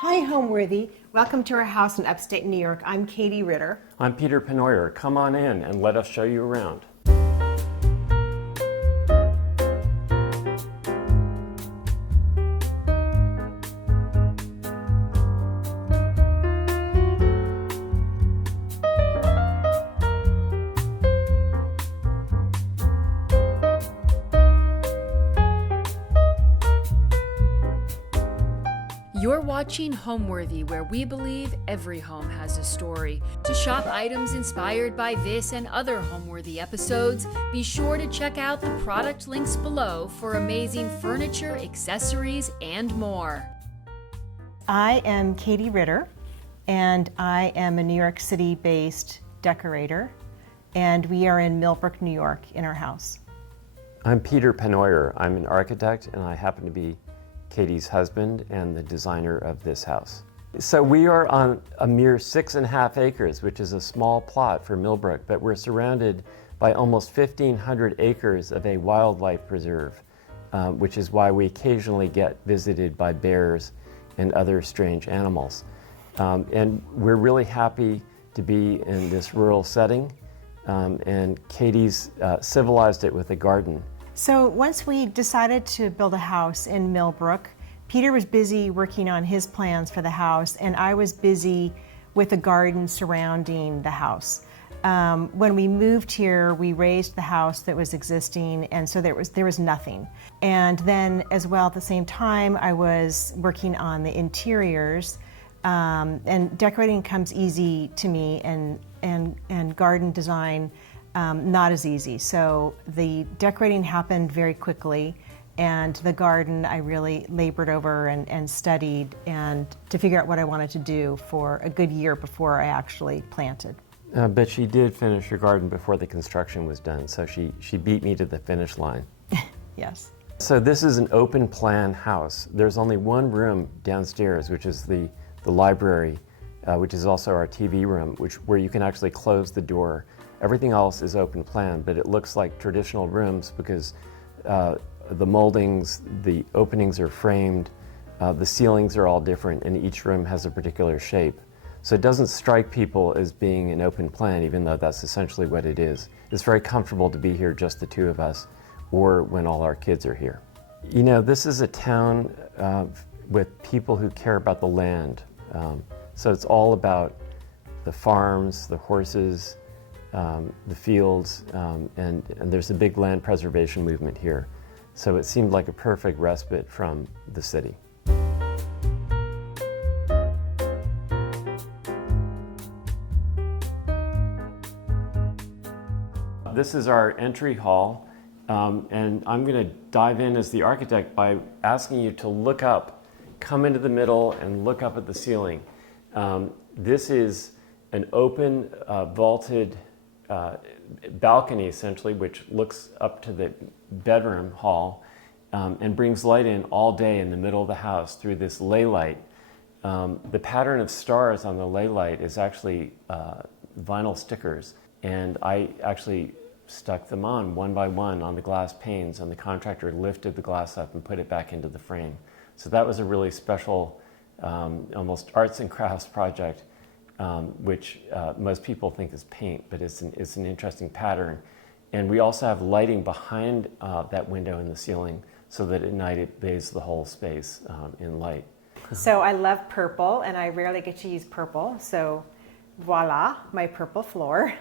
Hi, Homeworthy. Welcome to our house in upstate New York. I'm Katie Ritter. I'm Peter Pennoyer. Come on in and let us show you around. You're watching Homeworthy, where we believe every home has a story. To shop items inspired by this and other Homeworthy episodes, be sure to check out the product links below for amazing furniture, accessories, and more. I am Katie Ritter, and I am a New York City-based decorator, and we are in Millbrook, New York, in our house. I'm Peter Pennoyer. I'm an architect, and I happen to be Katie's husband and the designer of this house. So we are on a mere 6.5 acres, which is a small plot for Millbrook, but we're surrounded by almost 1,500 acres of a wildlife preserve, which is why we occasionally get visited by bears and other strange animals. And we're really happy to be in this rural setting, and Katie's civilized it with a garden. So once we decided to build a house in Millbrook, Peter was busy working on his plans for the house, and I was busy with a garden surrounding the house. When we moved here, we raised the house that was existing, and so there was nothing. And then as well, at the same time, I was working on the interiors, and decorating comes easy to me, and garden design not as easy. So the decorating happened very quickly, and the garden I really labored over and studied and to figure out what I wanted to do for a good year before I actually planted. But she did finish her garden before the construction was done, so she beat me to the finish line. Yes. So this is an open plan house. There's only one room downstairs, which is the library, which is also our TV room, where you can actually close the door. Everything else is open plan, but it looks like traditional rooms because the moldings, the openings are framed, the ceilings are all different, and each room has a particular shape. So it doesn't strike people as being an open plan, even though that's essentially what it is. It's very comfortable to be here, just the two of us, or when all our kids are here. You know, this is a town with people who care about the land. So it's all about the farms, the horses, the fields, and there's a big land preservation movement here. So it seemed like a perfect respite from the city. This is our entry hall, and I'm going to dive in as the architect by asking you to look up, come into the middle and look up at the ceiling. This is an open, vaulted balcony, essentially, which looks up to the bedroom hall and brings light in all day in the middle of the house through this ley light. The pattern of stars on the ley light is actually vinyl stickers, and I actually stuck them on one by one on the glass panes, and the contractor lifted the glass up and put it back into the frame. So that was a really special, almost arts and crafts project, which most people think is paint, but it's an interesting pattern. And we also have lighting behind that window in the ceiling so that at night it bathes the whole space in light. So I love purple, and I rarely get to use purple, so voila, my purple floor.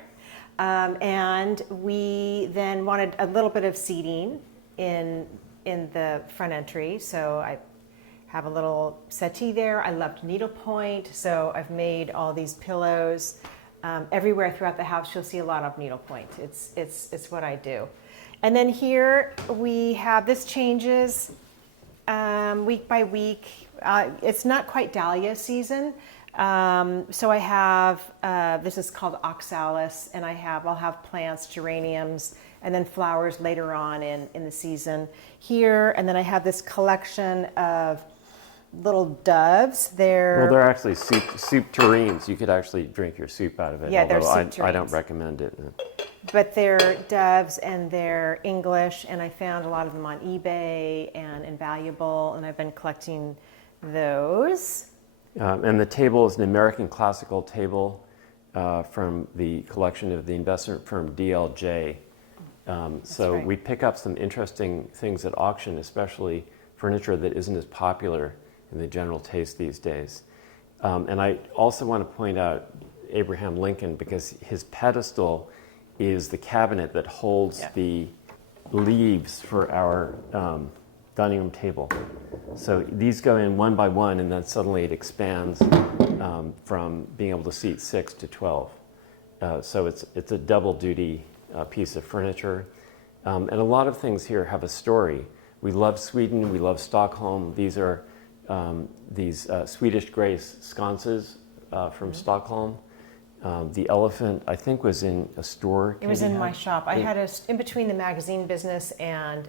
And we then wanted a little bit of seating in the front entry, so I have a little settee there. I loved needlepoint, so I've made all these pillows. Everywhere throughout the house, you'll see a lot of needlepoint. It's what I do. And then here we have, this changes week by week. It's not quite dahlia season. So I have, this is called oxalis, and I'll have plants, geraniums, and then flowers later on in the season here. And then I have this collection of little doves. They're actually soup tureens. You could actually drink your soup out of it. Yeah, they're although soup tureens. I don't recommend it. But they're doves, and they're English, and I found a lot of them on eBay and Invaluable, and I've been collecting those. And the table is an American classical table from the collection of the investment firm DLJ. So right. we pick up some interesting things at auction, especially furniture that isn't as popular in the general taste these days. And I also want to point out Abraham Lincoln, because his pedestal is the cabinet that holds the leaves for our dining room table. So these go in one by one, and then suddenly it expands from being able to seat 6 to 12. So it's a double duty piece of furniture. And a lot of things here have a story. We love Sweden, we love Stockholm. These are these Swedish grace sconces from Stockholm. The elephant, I think, was in a store. It was in my shop. I had in between the magazine business and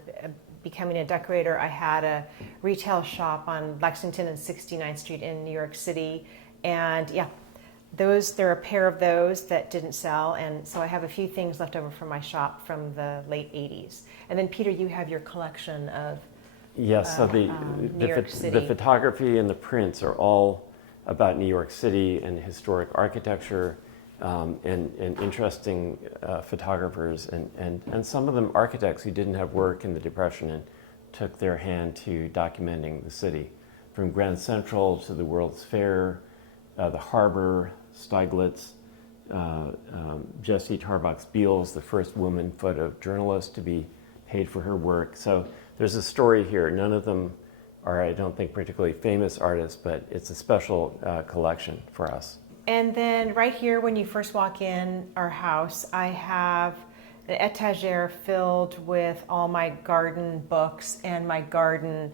becoming a decorator, I had a retail shop on Lexington and 69th Street in New York City. And yeah, there are a pair of those that didn't sell. And so I have a few things left over from my shop from the late 80s. And then Peter, you have your collection of Yes, so New York City. The photography and the prints are all about New York City and historic architecture, and interesting photographers, and some of them architects who didn't have work in the Depression and took their hand to documenting the city. From Grand Central to the World's Fair, the harbor, Stieglitz, Jessie Tarbox Beals, the first woman photojournalist to be paid for her work. So there's a story here. None of them are, I don't think, particularly famous artists, but it's a special collection for us. And then right here, when you first walk in our house, I have an etagere filled with all my garden books and my garden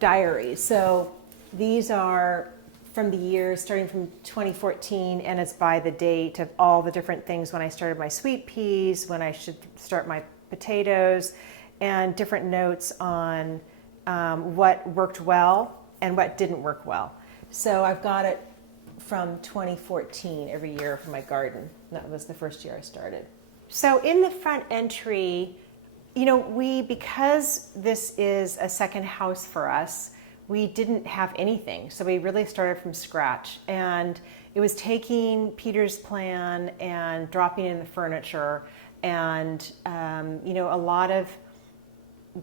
diaries. So these are from the years starting from 2014, and it's by the date of all the different things when I started my sweet peas, when I should start my potatoes, and different notes on what worked well and what didn't work well. So I've got it from 2014 every year for my garden. That was the first year I started. So in the front entry, because this is a second house for us, we didn't have anything. So we really started from scratch. And it was taking Peter's plan and dropping in the furniture. And, a lot of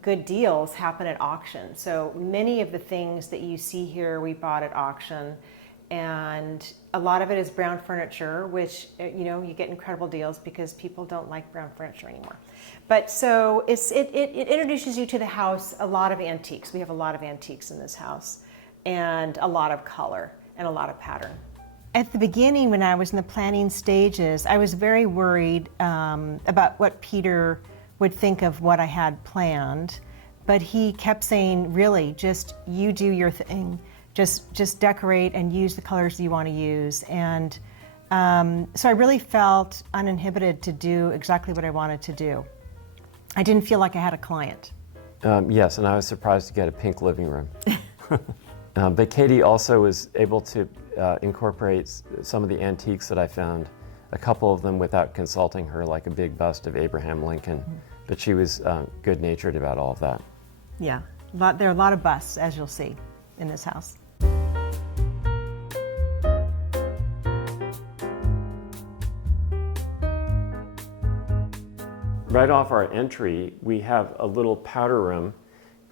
good deals happen at auction. So many of the things that you see here, we bought at auction. And a lot of it is brown furniture, which, you get incredible deals because people don't like brown furniture anymore. But so it introduces you to the house, a lot of antiques. We have a lot of antiques in this house, and a lot of color and a lot of pattern. At the beginning, when I was in the planning stages, I was very worried about what Peter would think of what I had planned. But he kept saying, really, just you do your thing. Just decorate and use the colors you want to use. And so I really felt uninhibited to do exactly what I wanted to do. I didn't feel like I had a client. Yes, and I was surprised to get a pink living room. But Katie also was able to incorporate some of the antiques that I found, a couple of them without consulting her, like a big bust of Abraham Lincoln. Mm-hmm. But she was good-natured about all of that. Yeah, there are a lot of busts, as you'll see, in this house. Right off our entry, we have a little powder room,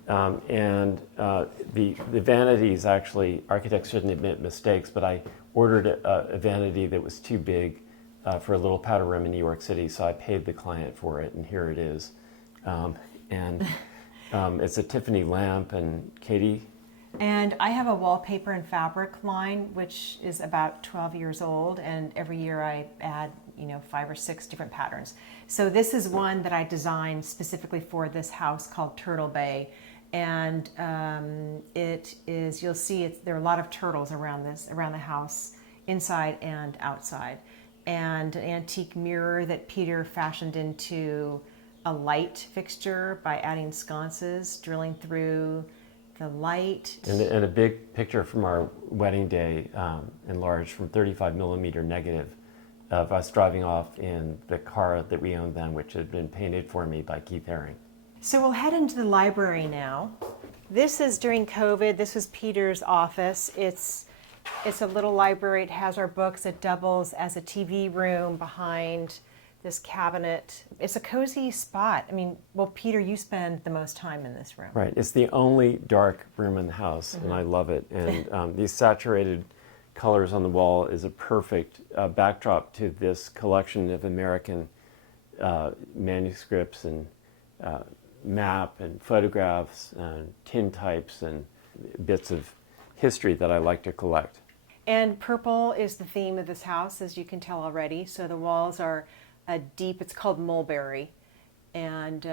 and the vanities, actually, architects shouldn't admit mistakes, but I ordered a vanity that was too big for a little powder room in New York City, so I paid the client for it, and here it is. It's a Tiffany lamp, and Katie? And I have a wallpaper and fabric line, which is about 12 years old, and every year I add 5 or 6 different patterns. So this is one that I designed specifically for this house called Turtle Bay, and it is, you'll see there are a lot of turtles around the house, inside and outside, and an antique mirror that Peter fashioned into a light fixture by adding sconces, drilling through the light. And a big picture from our wedding day, enlarged from 35 millimeter negative, of us driving off in the car that we owned then, which had been painted for me by Keith Haring. So we'll head into the library now. This is during COVID. This was Peter's office. It's It's a little library. It has our books. It doubles as a TV room behind this cabinet. It's a cozy spot. I mean, well, Peter, you spend the most time in this room. Right. It's the only dark room in the house, and I love it. And these saturated colors on the wall is a perfect backdrop to this collection of American manuscripts and map and photographs and tintypes and bits of history that I like to collect. And purple is the theme of this house, as you can tell already. So the walls are a deep, it's called mulberry, and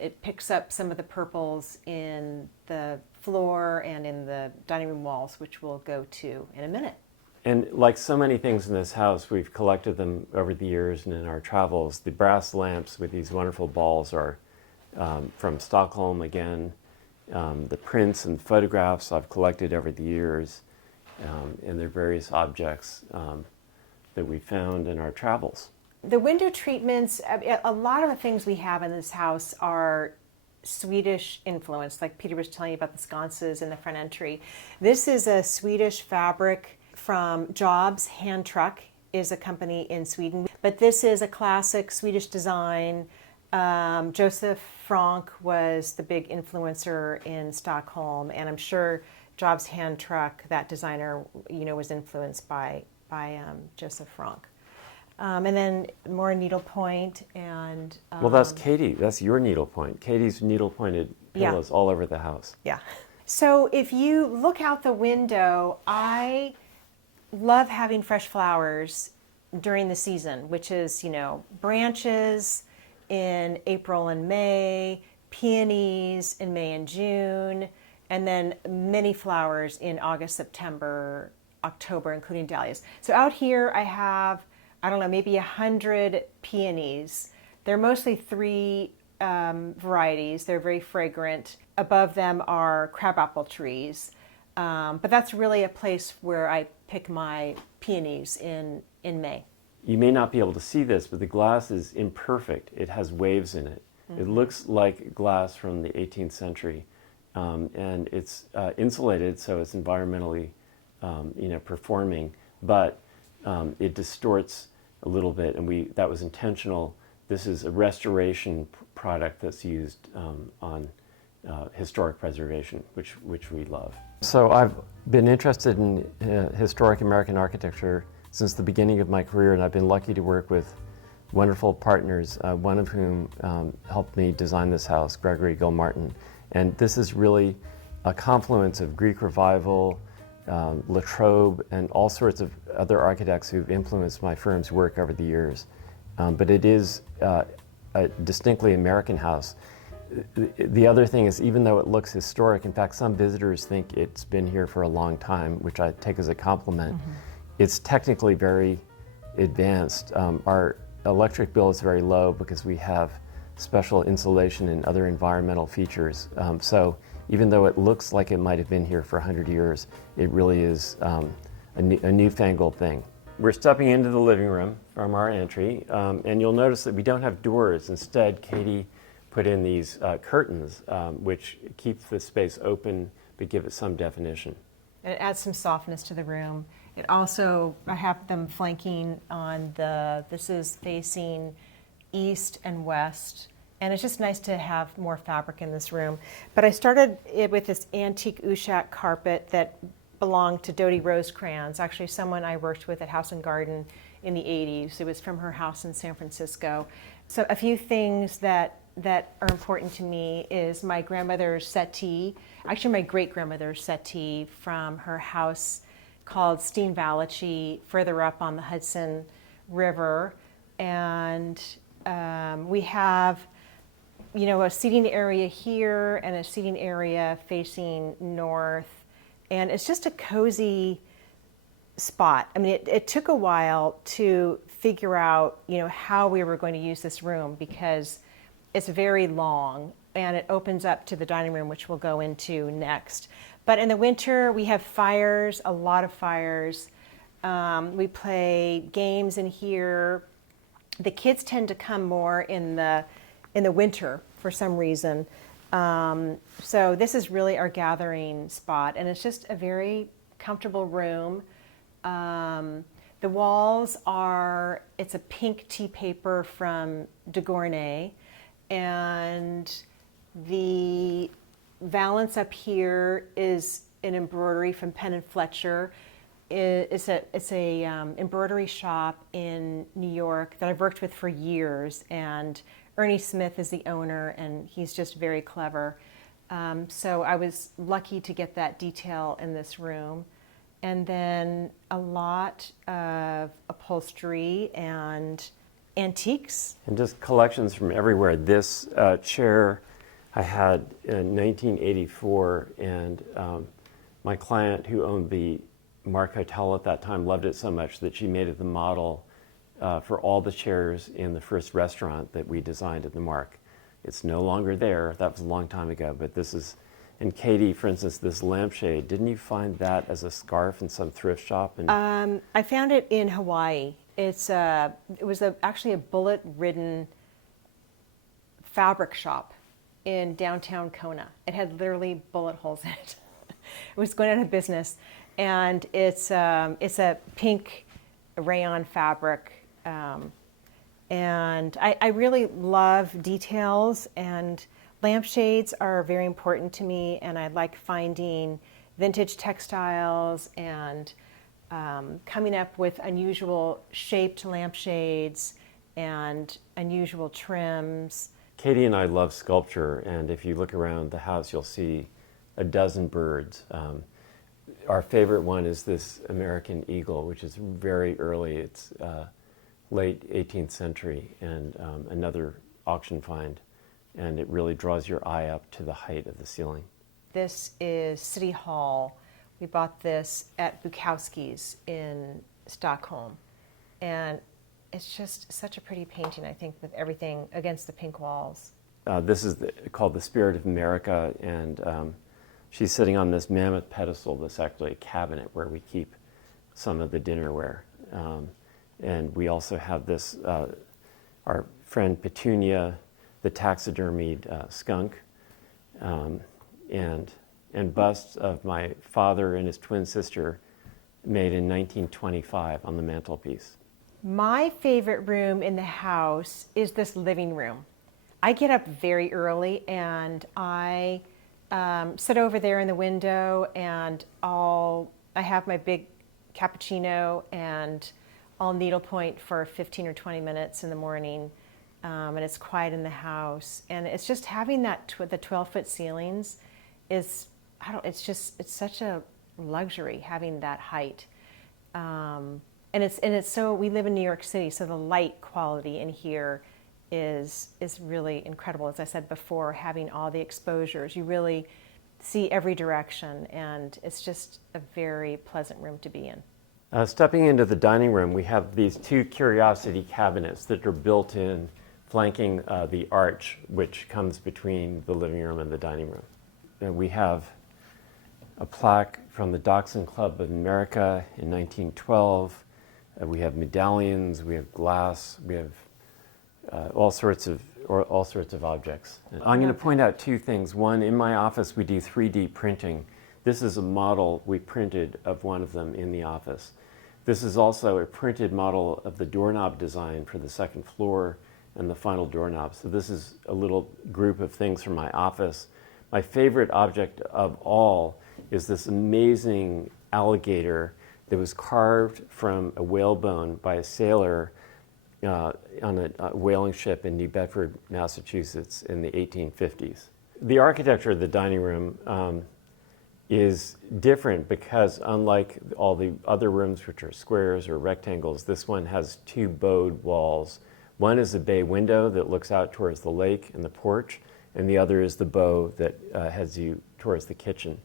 it picks up some of the purples in the floor and in the dining room walls, which we'll go to in a minute. And like so many things in this house, we've collected them over the years and in our travels. The brass lamps with these wonderful balls are from Stockholm again. The prints and photographs I've collected over the years, and their various objects that we found in our travels. The window treatments, a lot of the things we have in this house are Swedish influence, like Peter was telling you about the sconces in the front entry. This is a Swedish fabric from Jobs Hand Truck, is a company in Sweden. But this is a classic Swedish design. Joseph Frank was the big influencer in Stockholm, and I'm sure Jobs Hand Truck, that designer, was influenced by Joseph Frank. And then more needlepoint and... well, that's Katie. That's your needlepoint. Katie's needle-pointed pillows all over the house. Yeah. So if you look out the window, I love having fresh flowers during the season, which is, branches in April and May, peonies in May and June, and then many flowers in August, September, October, including dahlias. So out here I have, maybe 100 peonies. They're mostly three varieties. They're very fragrant. Above them are crabapple trees. But that's really a place where I pick my peonies in May. You may not be able to see this, but the glass is imperfect. It has waves in it. Mm-hmm. It looks like glass from the 18th century, and it's insulated, so it's environmentally, performing, but it distorts a little bit, and that was intentional. This is a restoration product that's used on historic preservation, which we love. So I've been interested in historic American architecture since the beginning of my career, and I've been lucky to work with wonderful partners, one of whom helped me design this house, Gregory Gilmartin. And this is really a confluence of Greek Revival, Latrobe, and all sorts of other architects who've influenced my firm's work over the years. But it is a distinctly American house. The other thing is, even though it looks historic, in fact, some visitors think it's been here for a long time, which I take as a compliment. Mm-hmm. It's technically very advanced. Our electric bill is very low because we have special insulation and other environmental features. So even though it looks like it might have been here for 100 years, it really is a newfangled thing. We're stepping into the living room from our entry, and you'll notice that we don't have doors. Instead, Katie put in these curtains, which keep the space open but give it some definition. And it adds some softness to the room. It also, I have them flanking on this is facing east and west, and it's just nice to have more fabric in this room. But I started it with this antique Ushak carpet that belonged to Dodie Rosecrans, actually someone I worked with at House and Garden in the 80s. It was from her house in San Francisco. So a few things that are important to me is my grandmother's settee, actually my great-grandmother's settee from her house called Steen Valachi, further up on the Hudson River. And we have, a seating area here and a seating area facing north. And it's just a cozy spot. I mean, it took a while to figure out, how we were going to use this room because it's very long and it opens up to the dining room, which we'll go into next. But in the winter, we have fires, a lot of fires. We play games in here. The kids tend to come more in the winter for some reason. So this is really our gathering spot, and it's just a very comfortable room. The walls are, it's a pink tea paper from de Gournay, and the valance up here is an embroidery from Penn and Fletcher. It's a embroidery shop in New York that I've worked with for years, and Ernie Smith is the owner, and he's just very clever. So I was lucky to get that detail in this room. And then a lot of upholstery and antiques. And just collections from everywhere. This chair I had in 1984, and my client who owned the Mark Hotel at that time loved it so much that she made it the model for all the chairs in the first restaurant that we designed at the Mark. It's no longer there. That was a long time ago, but this is, and Katie, for instance, this lampshade, didn't you find that as a scarf in some thrift shop? And I found it in Hawaii. It was actually a bullet-ridden fabric shop in downtown Kona. It had literally bullet holes in it. It was going out of business, and it's a pink rayon fabric, and I really love details, and lampshades are very important to me, and I like finding vintage textiles and coming up with unusual shaped lampshades and unusual trims. Katie and I love sculpture, and if you look around the house, you'll see a dozen birds. Our favorite one is this American eagle, which is very early. It's late 18th century, and another auction find. And it really draws your eye up to the height of the ceiling. This is City Hall. We bought this at Bukowski's in Stockholm. And it's just such a pretty painting, I think, with everything against the pink walls. This is called The Spirit of America, and she's sitting on this mammoth pedestal that's actually a cabinet where we keep some of the dinnerware. And we also have this, our friend Petunia, the taxidermied skunk, and busts of my father and his twin sister made in 1925 on the mantelpiece. My favorite room in the house is this living room. I get up very early, and I sit over there in the window, and I have my big cappuccino, and I'll needlepoint for 15 or 20 minutes in the morning. And it's quiet in the house, and it's just having that the 12-foot ceilings is, it's such a luxury having that height, and it's so, we live in New York City, so the light quality in here is really incredible. As I said before, having all the exposures, you really see every direction, and it's just a very pleasant room to be in. Stepping into the dining room, we have these two curiosity cabinets that are built in, flanking the arch which comes between the living room and the dining room. And we have a plaque from the Dachshund Club of America in 1912. We have medallions, we have glass, we have all sorts of objects. I'm going to point out two things. One, in my office we do 3D printing. This is a model we printed of one of them in the office. This is also a printed model of the doorknob design for the second floor and the final doorknob. So this is a little group of things from my office. My favorite object of all is this amazing alligator that was carved from a whalebone by a sailor on a whaling ship in New Bedford, Massachusetts in the 1850s. The architecture of the dining room is different because, unlike all the other rooms which are squares or rectangles, this one has two bowed walls. One is a bay window that looks out towards the lake and the porch, and the other is the bow that heads you towards the kitchen.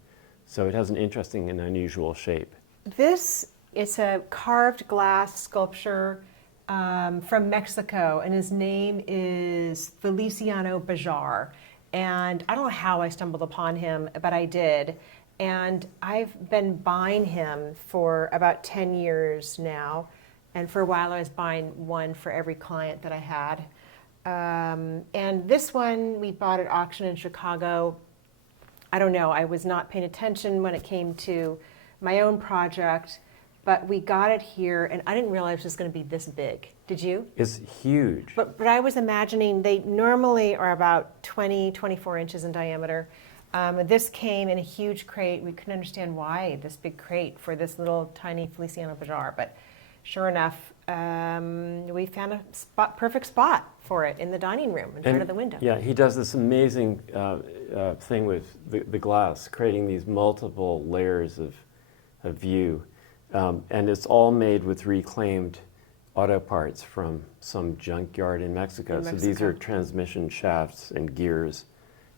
So it has an interesting and unusual shape. This is a carved glass sculpture from Mexico, and his name is Feliciano Bajar. And I don't know how I stumbled upon him, but I did. And I've been buying him for about 10 years now. And for a while I was buying one for every client that I had. And this one we bought at auction in Chicago. I don't know, I was not paying attention when it came to my own project. but we got it here, and I didn't realize it was going to be this big. Did you? It's huge. But I was imagining they normally are about 24 inches in diameter. This came in a huge crate. We couldn't understand why this big crate for this little tiny Feliciano Bajar, but sure enough, we found a perfect spot for it in the dining room in front of the window. Yeah, he does this amazing thing with the glass, creating these multiple layers of view. And it's all made with reclaimed auto parts from some junkyard in Mexico. So these are transmission shafts and gears.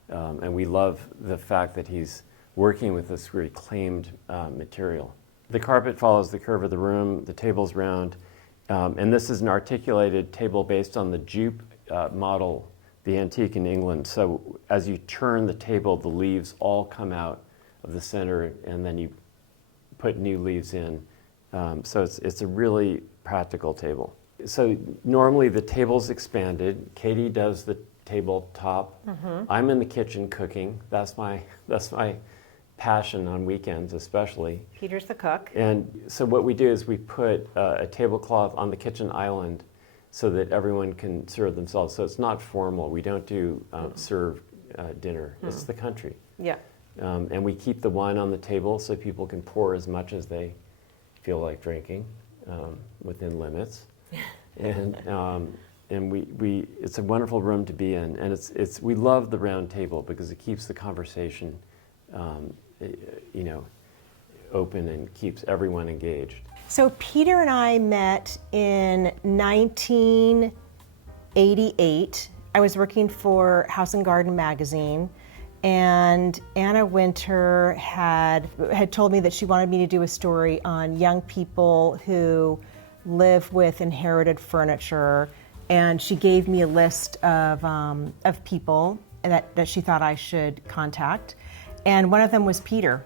And we love the fact that he's working with this reclaimed material. The carpet follows the curve of the room, the table's round, and this is an articulated table based on the Jupe model, the antique in England. So as you turn the table, the leaves all come out of the center, and then you put new leaves in. So it's a really practical table. So normally the table's expanded. Katie does the tabletop. Mm-hmm. I'm in the kitchen cooking. That's my passion on weekends, especially. Peter's the cook. And so what we do is we put a tablecloth on the kitchen island so that everyone can serve themselves. So it's not formal. We don't do serve dinner. It's the country. Yeah. And we keep the wine on the table so people can pour as much as they feel like drinking within limits. And we it's a wonderful room to be in, and it's we love the round table because it keeps the conversation open and keeps everyone engaged. So Peter and I met in 1988. I was working for House and Garden magazine, and Anna Winter had told me that she wanted me to do a story on young people who live with inherited furniture, and she gave me a list of people that she thought I should contact, and one of them was Peter.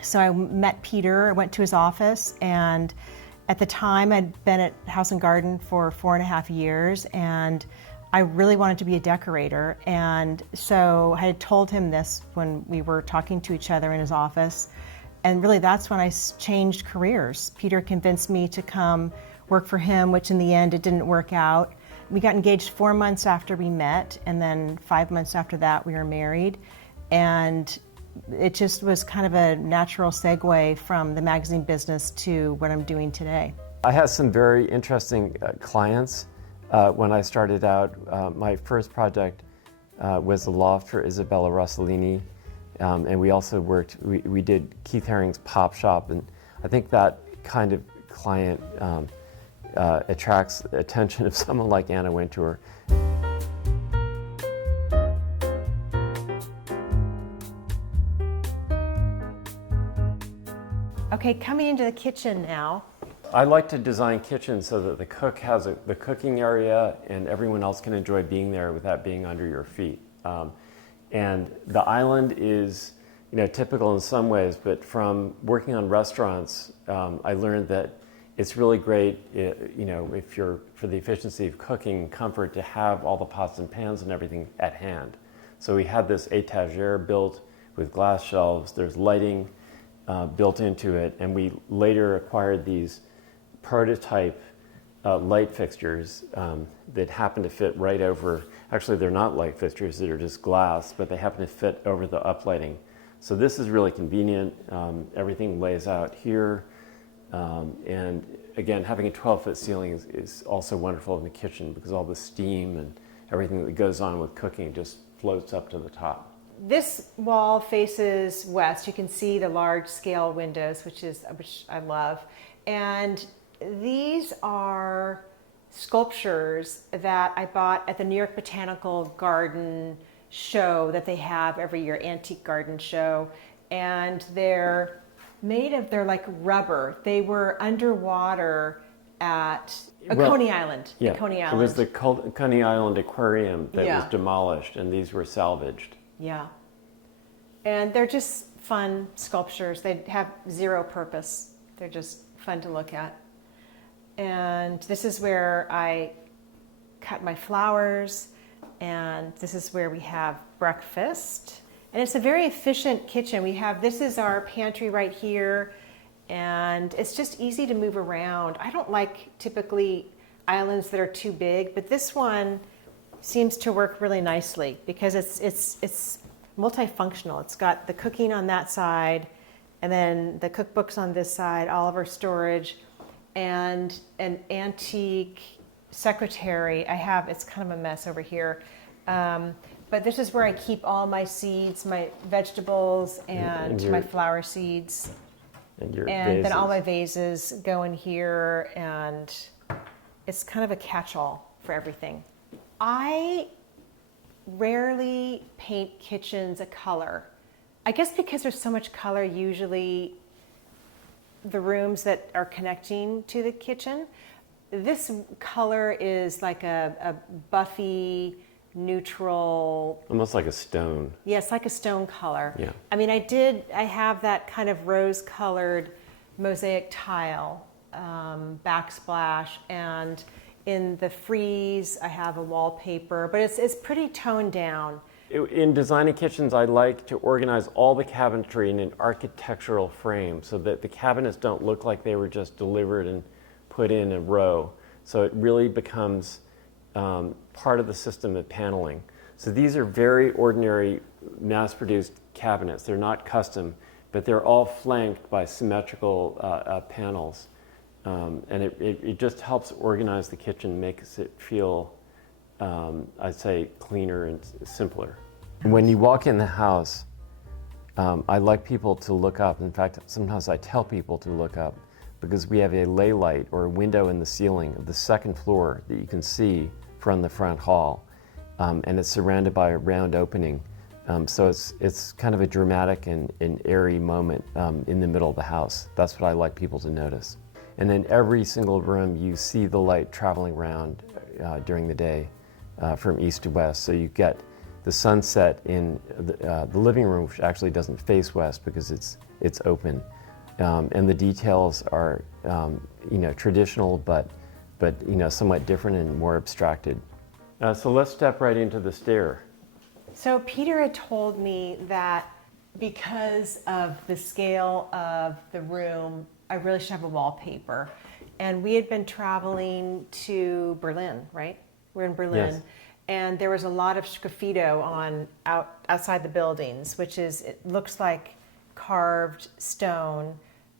So I met Peter, I went to his office, and at the time I'd been at House and Garden for 4.5 years, and I really wanted to be a decorator, and so I had told him this when we were talking to each other in his office, and really that's when I changed careers. Peter convinced me to come work for him, which in the end it didn't work out. We got engaged 4 months after we met, and then 5 months after that we were married, and it just was kind of a natural segue from the magazine business to what I'm doing today. I had some very interesting clients when I started out. My first project was a loft for Isabella Rossellini, and we also we did Keith Haring's Pop Shop, and I think that kind of client attracts attention of someone like Anna Wintour. Okay, coming into the kitchen now. I like to design kitchens so that the cook has the cooking area and everyone else can enjoy being there without being under your feet. And the island is, typical in some ways, but from working on restaurants, I learned that it's really great, if you're for the efficiency of cooking, comfort, to have all the pots and pans and everything at hand. So we had this étagère built with glass shelves. There's lighting built into it, and we later acquired these prototype light fixtures that happen to fit right over. Actually, they're not light fixtures, they're just glass, but they happen to fit over the uplighting. So this is really convenient. Everything lays out here, and again, having a 12-foot ceiling is also wonderful in the kitchen because all the steam and everything that goes on with cooking just floats up to the top. This wall faces west. You can see the large scale windows, which I love. And these are sculptures that I bought at the New York Botanical Garden show that they have every year, antique garden show. And they're like rubber. They were underwater at Coney Island. Yeah, Coney Island. It was the Coney Island Aquarium that was demolished, and these were salvaged. Yeah. And they're just fun sculptures. They have zero purpose. They're just fun to look at. And this is where I cut my flowers, and this is where we have breakfast. And it's a very efficient kitchen. This is our pantry right here, and it's just easy to move around. I don't like typically islands that are too big, but this one seems to work really nicely because it's multifunctional. It's got the cooking on that side, and then the cookbooks on this side, all of our storage, and an antique secretary. It's kind of a mess over here. But this is where I keep all my seeds, my vegetables, and my flower seeds. And then all my vases go in here, and it's kind of a catch-all for everything. I rarely paint kitchens a color. I guess because there's so much color, usually the rooms that are connecting to the kitchen, this color is like a buffy, neutral. Almost like a stone. Yes, like a stone color. Yeah. I mean, I have that kind of rose-colored mosaic tile backsplash, and in the frieze, I have a wallpaper, but it's pretty toned down. In designing kitchens, I like to organize all the cabinetry in an architectural frame so that the cabinets don't look like they were just delivered and put in a row. So it really becomes part of the system of paneling. So these are very ordinary mass-produced cabinets. They're not custom, but they're all flanked by symmetrical panels. And it just helps organize the kitchen, makes it feel, I'd say, cleaner and simpler. When you walk in the house, I like people to look up. In fact, sometimes I tell people to look up because we have a lay light or a window in the ceiling of the second floor that you can see from the front hall. And it's surrounded by a round opening. So it's kind of a dramatic and airy moment in the middle of the house. That's what I like people to notice. And in every single room, you see the light traveling around during the day from east to west. So you get the sunset in the living room, which actually doesn't face west because it's open. And the details are traditional, but somewhat different and more abstracted. So let's step right into the stair. So Peter had told me that because of the scale of the room, I really should have a wallpaper. And we had been traveling to Berlin, right? We're in Berlin. Yes. And there was a lot of sgraffito outside the buildings, it looks like carved stone.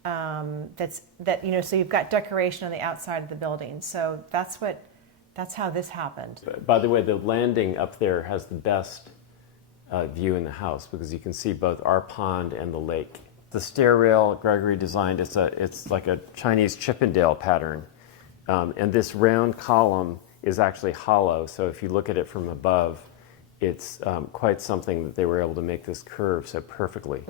So you've got decoration on the outside of the building. So that's how this happened. By the way, the landing up there has the best view in the house because you can see both our pond and the lake. The stair rail Gregory designed, it's like a Chinese Chippendale pattern. And this round column is actually hollow. So if you look at it from above, it's quite something that they were able to make this curve so perfectly.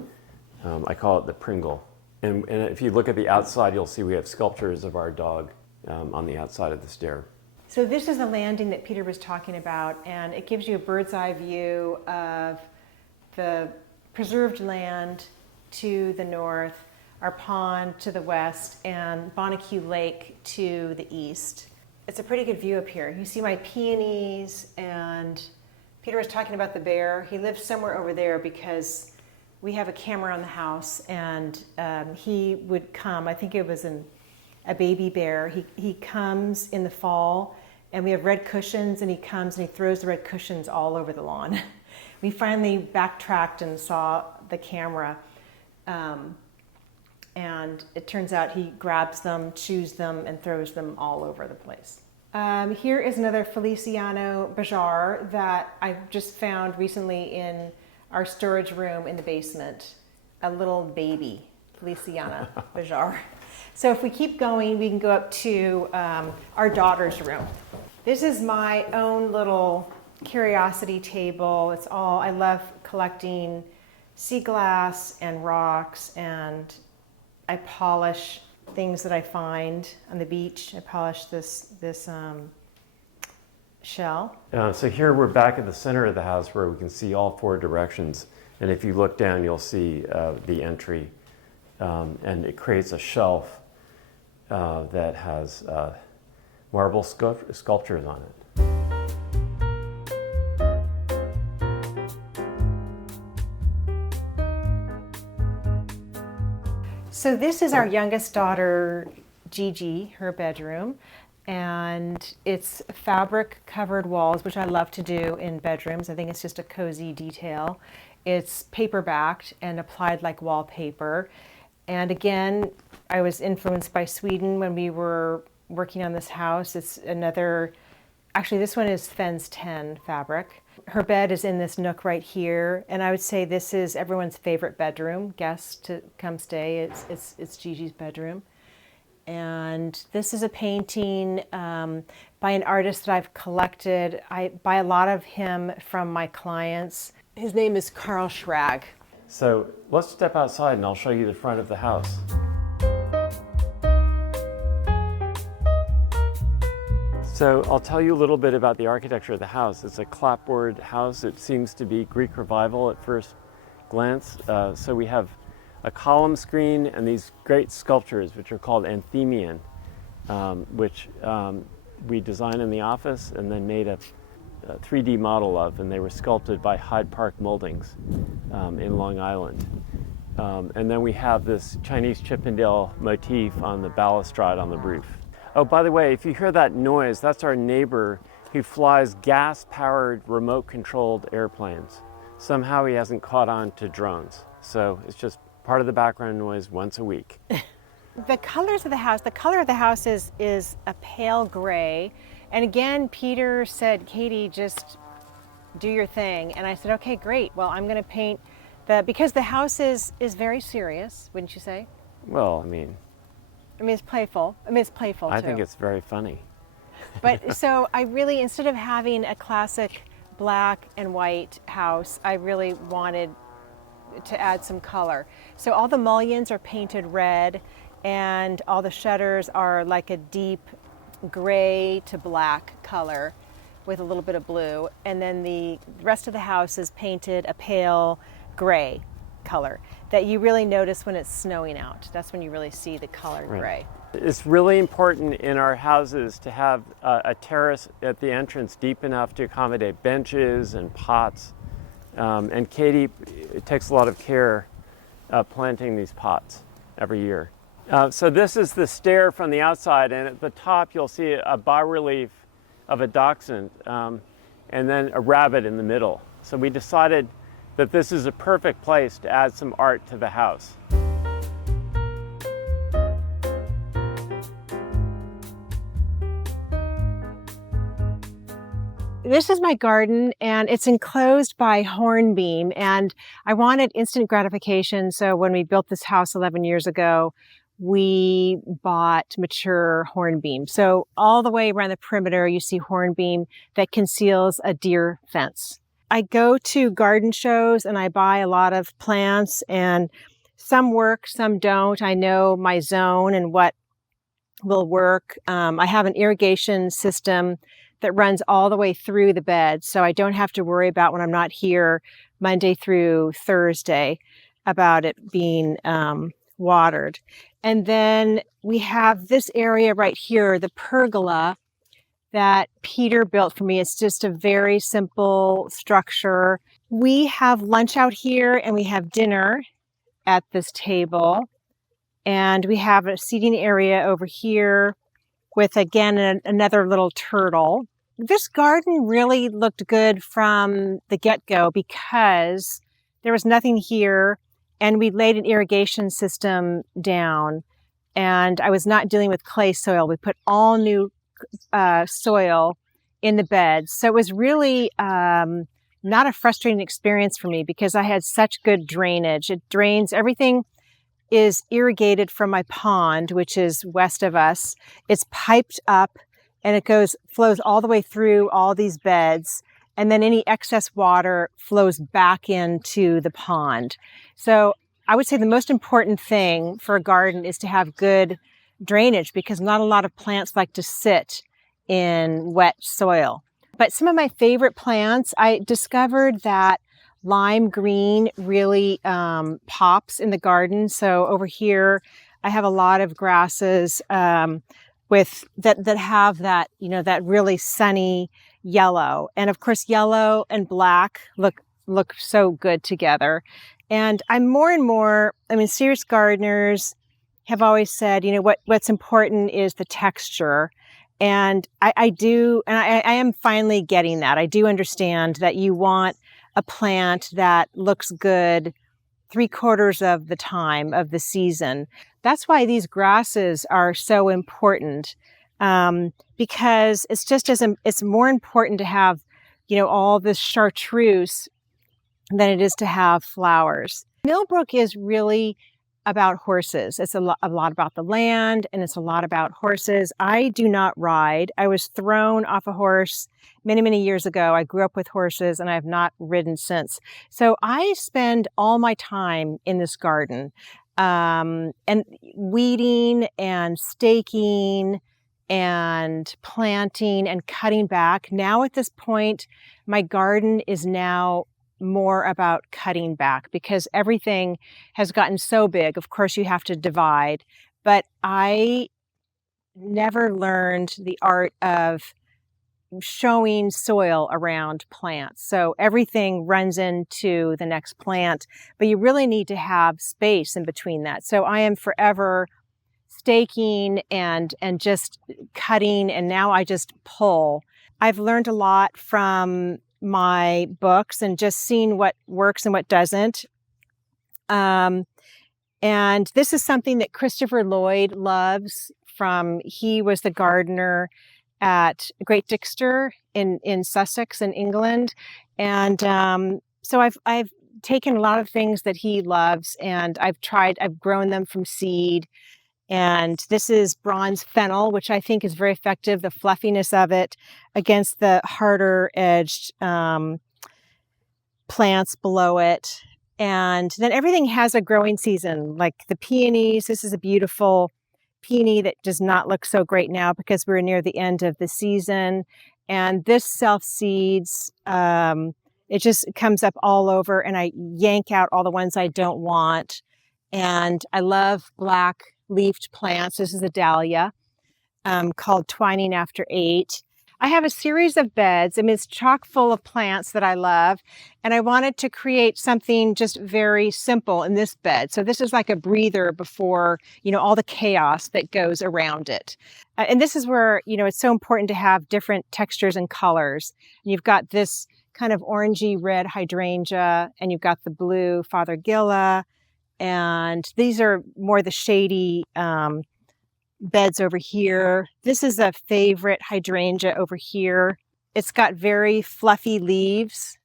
I call it the Pringle. And if you look at the outside, you'll see we have sculptures of our dog on the outside of the stair. So this is the landing that Peter was talking about, and it gives you a bird's eye view of the preserved land to the north, our pond to the west, and Bonnecue Lake to the east. It's a pretty good view up here. You see my peonies, and Peter was talking about the bear. He lives somewhere over there because we have a camera on the house, and he would come. I think it was a baby bear. He comes in the fall, and we have red cushions, and he comes and he throws the red cushions all over the lawn. We finally backtracked and saw the camera, and it turns out he grabs them, chews them, and throws them all over the place. Here is another Feliciano Bajar that I just found recently in our storage room in the basement, a little baby Feliciana Bajar. So if we keep going, we can go up to our daughter's room. This is my own little curiosity table. I love collecting sea glass and rocks, and I polish things that I find on the beach. I polish this shell. So here we're back at the center of the house where we can see all four directions. And if you look down, you'll see the entry. And it creates a shelf that has marble sculptures on it. So this is our youngest daughter, Gigi, her bedroom. And it's fabric covered walls, which I love to do in bedrooms. I think it's just a cozy detail. It's paper backed and applied like wallpaper. And again, I was influenced by Sweden when we were working on this house. It's another, actually this one is Fens 10 fabric. Her bed is in this nook right here. And I would say this is everyone's favorite bedroom. Guests to come stay, it's Gigi's bedroom. And this is a painting by an artist that I've collected. I buy a lot of him from my clients. His name is Carl Schrag. So let's step outside and I'll show you the front of the house. So I'll tell you a little bit about the architecture of the house. It's a clapboard house. It seems to be Greek revival at first glance. So we have a column screen and these great sculptures, which are called Anthemion, which we designed in the office and then made a 3D model of, and they were sculpted by Hyde Park Moldings in Long Island. And then we have this Chinese Chippendale motif on the balustrade on the roof. Oh, by the way, if you hear that noise, that's our neighbor who flies gas-powered, remote-controlled airplanes. Somehow he hasn't caught on to drones, so it's just part of the background noise once a week. The colors of the house, the color of the house is a pale gray. And again, Peter said, Katie, just do your thing. And I said, okay, great. Well, I'm going to paint because the house is very serious, wouldn't you say? Well, I mean, it's playful. It's playful too. I think it's very funny. But so I really, instead of having a classic black and white house, I really wanted to add some color. So all the mullions are painted red and all the shutters are like a deep gray to black color with a little bit of blue. And then the rest of the house is painted a pale gray color that you really notice when it's snowing out. That's when you really see the color gray. It's really important in our houses to have a terrace at the entrance deep enough to accommodate benches and pots. And Katie takes a lot of care planting these pots every year. So this is the stair from the outside, and at the top you'll see a bas-relief of a dachshund and then a rabbit in the middle. So we decided that this is a perfect place to add some art to the house. This is my garden, and it's enclosed by hornbeam, and I wanted instant gratification. So when we built this house 11 years ago, we bought mature hornbeam. So all the way around the perimeter, you see hornbeam that conceals a deer fence. I go to garden shows and I buy a lot of plants, and some work, some don't. I know my zone and what will work. I have an irrigation system that runs all the way through the bed, so I don't have to worry about when I'm not here Monday through Thursday about it being watered. And then we have this area right here, the pergola that Peter built for me. It's just a very simple structure. We have lunch out here and we have dinner at this table. And we have a seating area over here with, again, another little turtle. This garden really looked good from the get-go because there was nothing here, and we laid an irrigation system down, and I was not dealing with clay soil. We put all new soil in the beds. So it was really not a frustrating experience for me because I had such good drainage. It drains, everything is irrigated from my pond, which is west of us. It's piped up and it flows all the way through all these beds. And then any excess water flows back into the pond. So I would say the most important thing for a garden is to have good drainage because not a lot of plants like to sit in wet soil. But some of my favorite plants, I discovered that lime green really pops in the garden. So over here, I have a lot of grasses that have that, that really sunny yellow. And of course, yellow and black look so good together. And I'm more and more, serious gardeners have always said, what's important is the texture. And I do, and I am finally getting that. I do understand that you want a plant that looks good 3/4 of the time of the season. That's why these grasses are so important, because it's more important to have, all this chartreuse than it is to have flowers. Millbrook is really about horses. It's a lot about the land, and it's a lot about horses. I do not ride. I was thrown off a horse many, many years ago. I grew up with horses, and I have not ridden since. So I spend all my time in this garden, and weeding and staking and planting and cutting back. Now at this point, my garden is now more about cutting back because everything has gotten so big. Of course, you have to divide, but I never learned the art of showing soil around plants. So everything runs into the next plant, but you really need to have space in between that. So I am forever staking and just cutting, and now I just pull. I've learned a lot from my books and just seeing what works and what doesn't. And this is something that Christopher Lloyd loves he was the gardener at Great Dixter in Sussex in England. And so I've taken a lot of things that he loves, and I've grown them from seed. And this is bronze fennel, which I think is very effective, the fluffiness of it against the harder edged plants below it. And then everything has a growing season, like the peonies. This is a beautiful peony that does not look so great now because we're near the end of the season. And this self-seeds, it just comes up all over, and I yank out all the ones I don't want. And I love black leafed plants. This is a dahlia called Twining After 8. I have a series of beds. I mean, it's chock full of plants that I love. And I wanted to create something just very simple in this bed. So this is like a breather before, all the chaos that goes around it. And this is where, it's so important to have different textures and colors. And you've got this kind of orangey red hydrangea, and you've got the blue Fothergilla. And these are more the shady beds over here. This is a favorite hydrangea over here. It's got very fluffy leaves.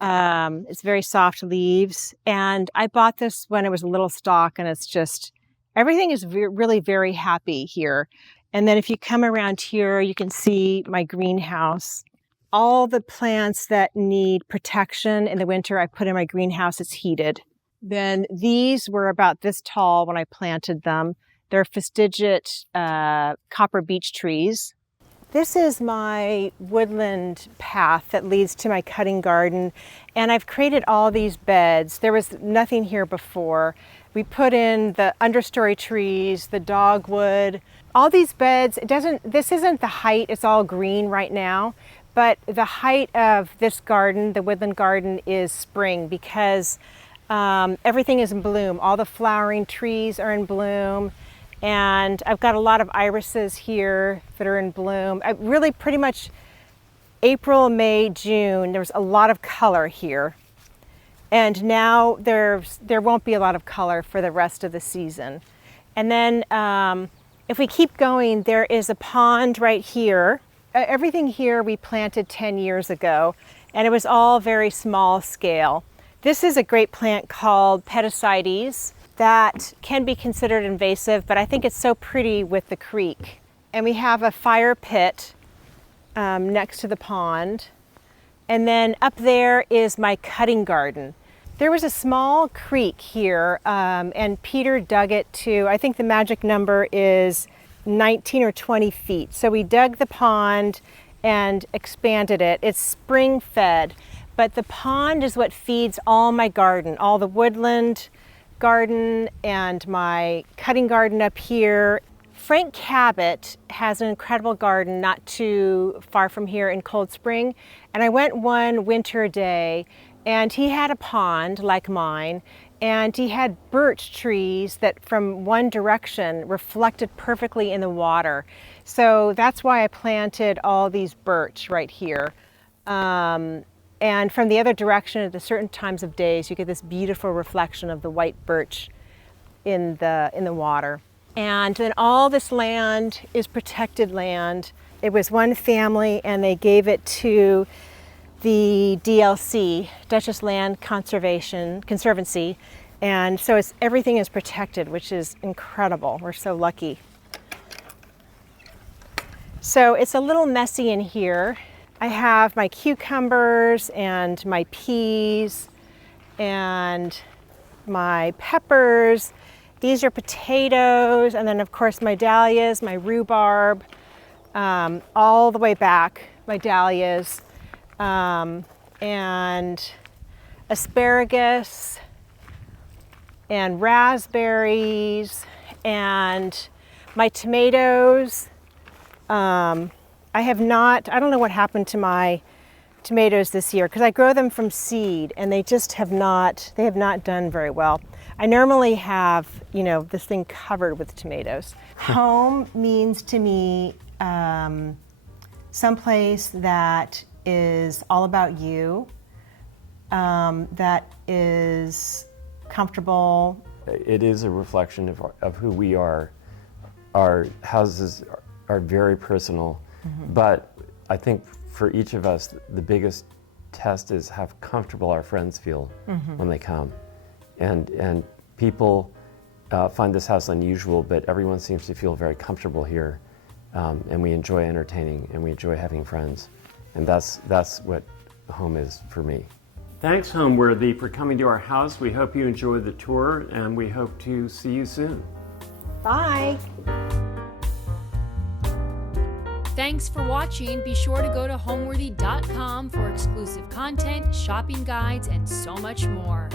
It's very soft leaves. And I bought this when it was a little stock, and it's just, everything is really very happy here. And then if you come around here, you can see my greenhouse. All the plants that need protection in the winter, I put in my greenhouse. It's heated. Then these were about this tall when I planted them. They're fastigiate copper beech trees. This is my woodland path that leads to my cutting garden. And I've created all these beds. There was nothing here before. We put in the understory trees, the dogwood, all these beds. This isn't the height, it's all green right now. But the height of this garden, the woodland garden, is spring because everything is in bloom. All the flowering trees are in bloom. And I've got a lot of irises here that are in bloom. Really pretty much April, May, June, there was a lot of color here. And now there won't be a lot of color for the rest of the season. And then if we keep going, there is a pond right here. Everything here we planted 10 years ago, and it was all very small scale. This is a great plant called Pedicides that can be considered invasive, but I think it's so pretty with the creek. And we have a fire pit next to the pond. And then up there is my cutting garden. There was a small creek here, and Peter dug it to, I think the magic number is 19 or 20 feet. So we dug the pond and expanded it. It's spring fed. But the pond is what feeds all my garden, all the woodland garden and my cutting garden up here. Frank Cabot has an incredible garden not too far from here in Cold Spring. And I went one winter day, and he had a pond like mine, And he had birch trees that from one direction reflected perfectly in the water. So that's why I planted all these birch right here. And from the other direction at the certain times of days, you get this beautiful reflection of the white birch in the water. And then all this land is protected land. It was one family and they gave it to the DLC, Duchess Land Conservancy, and so everything is protected, which is incredible. We're so lucky. So it's a little messy in here. I have my cucumbers and my peas and my peppers. These are potatoes, and then of course my dahlias, my rhubarb, all the way back, my dahlias. And asparagus and raspberries and my tomatoes. I don't know what happened to my tomatoes this year because I grow them from seed and they have not done very well. I normally have, this thing covered with tomatoes. Home means to me someplace that is all about you, that is comfortable. It is a reflection of who we are. Our houses are very personal, but I think for each of us, the biggest test is how comfortable our friends feel when they come. And people find this house unusual, but everyone seems to feel very comfortable here. And we enjoy entertaining and we enjoy having friends. And that's what home is for me. Thanks, Homeworthy, for coming to our house. We hope you enjoyed the tour and we hope to see you soon. Bye. Thanks for watching. Be sure to go to homeworthy.com for exclusive content, shopping guides, and so much more.